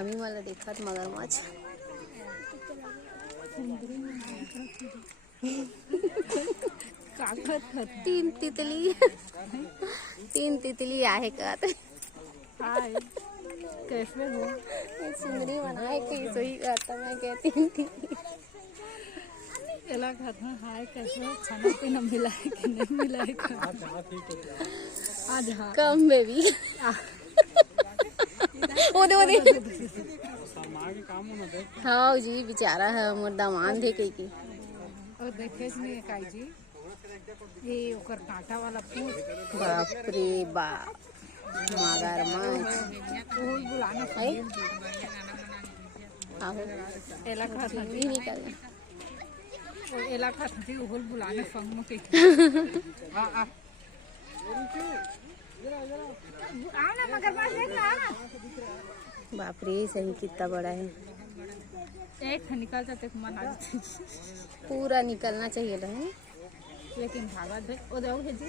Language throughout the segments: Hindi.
हमी वाला देखत मगरमच्छ। तीन तितली आहे का हाय कैसे हो? सुंदरी बनाए कैसे ही आता मैं कहती थी। एला कहता हाय कैसे हो? खाना पीना मिला है कि नहीं मिला है? आज हाँ कम बेबी ओदे हाँ जी बेचारा है मोर दामाद दे कई की और देखे नहीं काई जी ये ओकर कांटा वाला फूल। बाप रे बाप मगरमच्छ फूल बुलाना है आहो एला कहता भी निकल और एला कहता थी फूल बुलाने संग में के आ आ आओ ना मगरमच्छ देख ना बाप रे सही कितना बड़ा है। एक निकल जाते मन आ जाते पूरा निकलना चाहिए रहे लेकिन भागा दे ओ दे है जी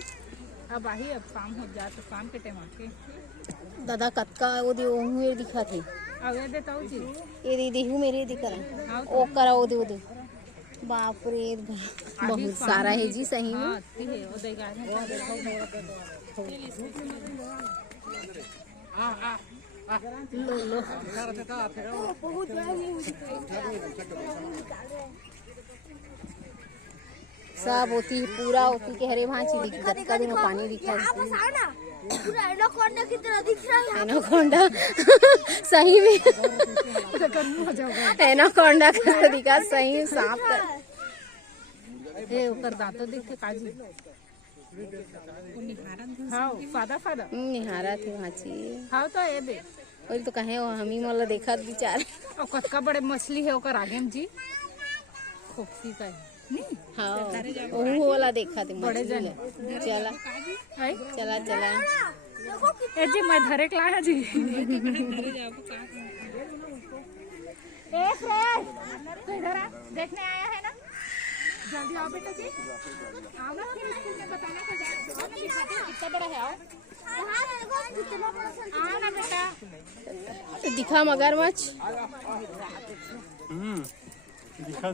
अब आही अब शाम हो जाए तो शाम के टाइम आके दादा कतका वो दे ओहु दिखा थे अब ये देता हूँ जी ये दीदी हूँ मेरे दिखा ओ करा ओ दे बाप रे बहुत सारा है जी सही में। हाँ ठीक है ओ देगा लो लो सब होती है पूरा होती के हरे भांची दिख का दिन पानी दिखा एनाकोंडा सही में एनाकोंडा का दिखा सही सांप का ए ऊपर दांतों दिखे काजी हाँ फादा फादा निहारा थे भांची हाँ तो ये बे और तो कहे हमी मोला देखा बेचारे और कतका बड़े मछली है ओकर आगे में जी खोपसी का है नहीं हाँ वो वाला देखा थे बड़े जन चला है चला चला ए जी मैं धरे के लाया जी ए फ्रेंड तो इधर आ देखने आया है ना जल्दी आओ बेटा जी आओ ना फिर स्कूल में बताने को जाओ ना दिखाते हैं कितना बड़ा है आओ ना बेटा दिखा मगरमच्छ दिखा